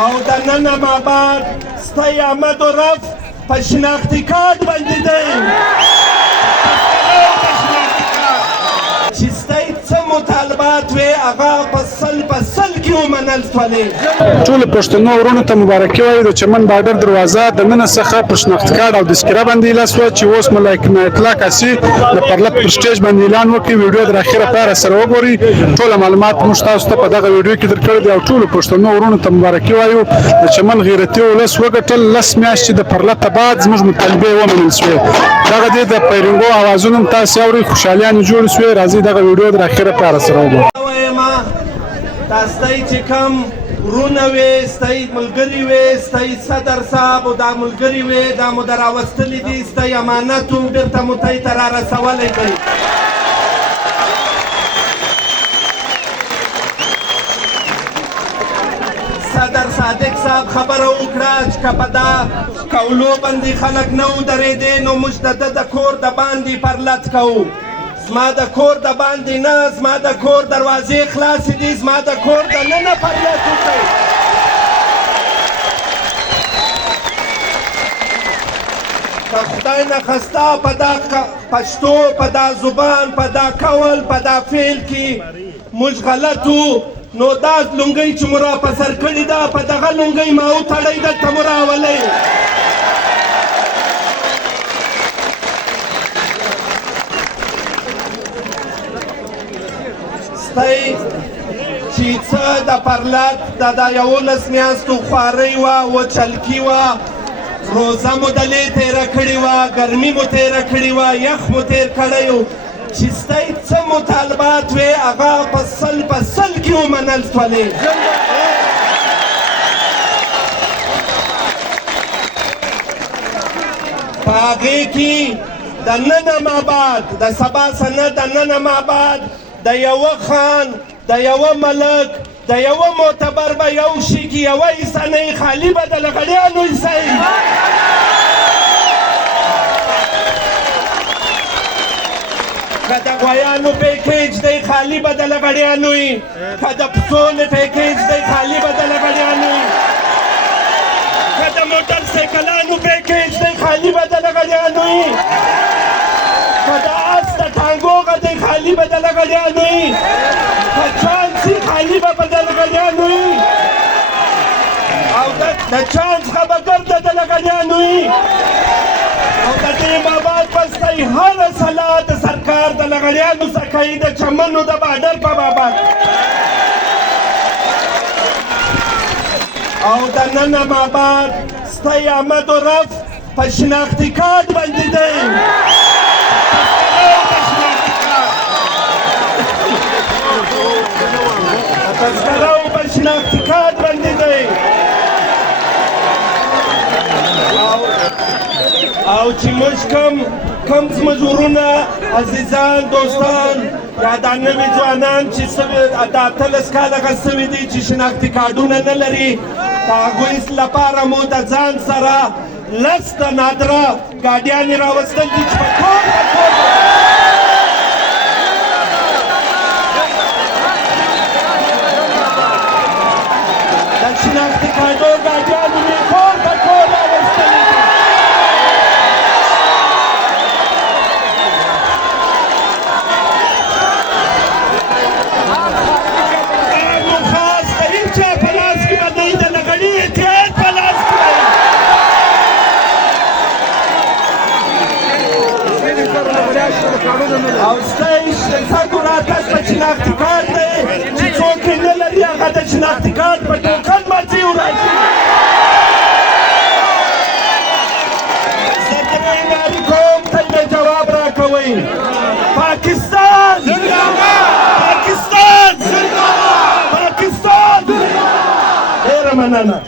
او د نن آباد ستی آمد و رفت په شناختي کارت باندې دی چې ستی څه مطالبات وې هغه په سل کې ومنل شولې. ټولو پښتنو ورونو ته مبارکي وایو د چمن بارډر دروازه د ننه څخه په شناختي کارت او تذکره باندې اعلان شوه چې اوس ملک اطلاق اسي د پرلط پر سټیج باندې اعلان وکړي. ویډیو تر اخره پاره سره وګورئ. ټول معلومات موږ تاسو ته په دغه ویډیو کې درکړي دي او ټولو پښتنو ورونو ته مبارکي وایو د چمن غیرتي ولس وګټل 10 میاشتې د پرلط بعد زموږ مطالبه ومنل شوې. دغه د پیرنګو اوازونه تاسو اورئ، خوشحالیان جوړ شوې. راځي دغه ویډیو تر اخره پاره سره وګورئ. دا ستی چې کوم ورونه وې، ستی ملګري وې، ستی صدر صاحب او دا ملګري وې، دا مو در راوستلي دي، ستی امانت و بېرته مو تی ته را رسولی دی. صدر صادق صاحب خبره وکړه چې که په دا کولو باندې خلک نه ودرېدې نو موږ د ده د کور د باندې پرلط کوو. زما د کور د باندې نه، زما د کور دروازې خلاصې دي، زما د کور د ننه پرلط وکړئ. که خدای نخسته په دا پښتو، په دا زبان، په دا قول، په دا فعل کې موږ غلط وو نو دا لونګۍ چې مو را په سر کړې ده په دغه لونګۍ ما وتړئ دلته مو راولئ. ستی چې څه د پرلط د 11 میاشتو خوارۍ وه، وچلکي وه، روزه مو دلې تېره کړې وه، ګرمي مو تېره کړې وه، یخ مو تېر کړی و، چې ستی څه مطالبات وې هغه په سل کې ومنل شولې. په هغې کې د نن آباد د سبا سند د نن آباد د یوه خان، د یوه ملک، د یوه معتبر به یو شي کې یوه حصه نه یې خالي به د لغړیانو حصه یي. که د غویانو پیکیج دی خالي به د لغړیانو وي، که د پسونو پیکیج دی خالي به د لغړیانو وي، که د موټر سایکلانو پیکیج دی خالي به د لغړیانو وي، که د اس د ټانګو غدی خالي به د لغړیانو وي، که چانسي خالي به د لغړیانو وي، او د چانس خبرګر د لغړیانو وي، او د دې آباد پستی هره سلا د سرکار د لغړیانو څخه کوي د چمنو د بارډر په بابت. او د نن آباد ستی آمد و رفت په شناختي کارت باندې دی. تذکره او په شناختي کارت باندې دی. او چې موږ کم زموږ ورونه عزیزان دوستان یا دا نوي ځوانان چې دا 18 کاله هغه سوي دي چې شناختي کارډونه نه لري، د هغوی لپاره مو د ځان سره 10 د نادره ګاډیانې راوستل دي چې په کور د شناختي کارډو ګاډیانې مې کور په کور راوستلې دي. او ستی شناختي راتګ په شناختي کارت دی چې څوک یې نه لري هغه د شناختي کارت په ټوکن باندې وراځي. زه درې نارې کوم تل مې جواب راکوئ. پاکستان پاکستان پاکستان. ډېره مننه.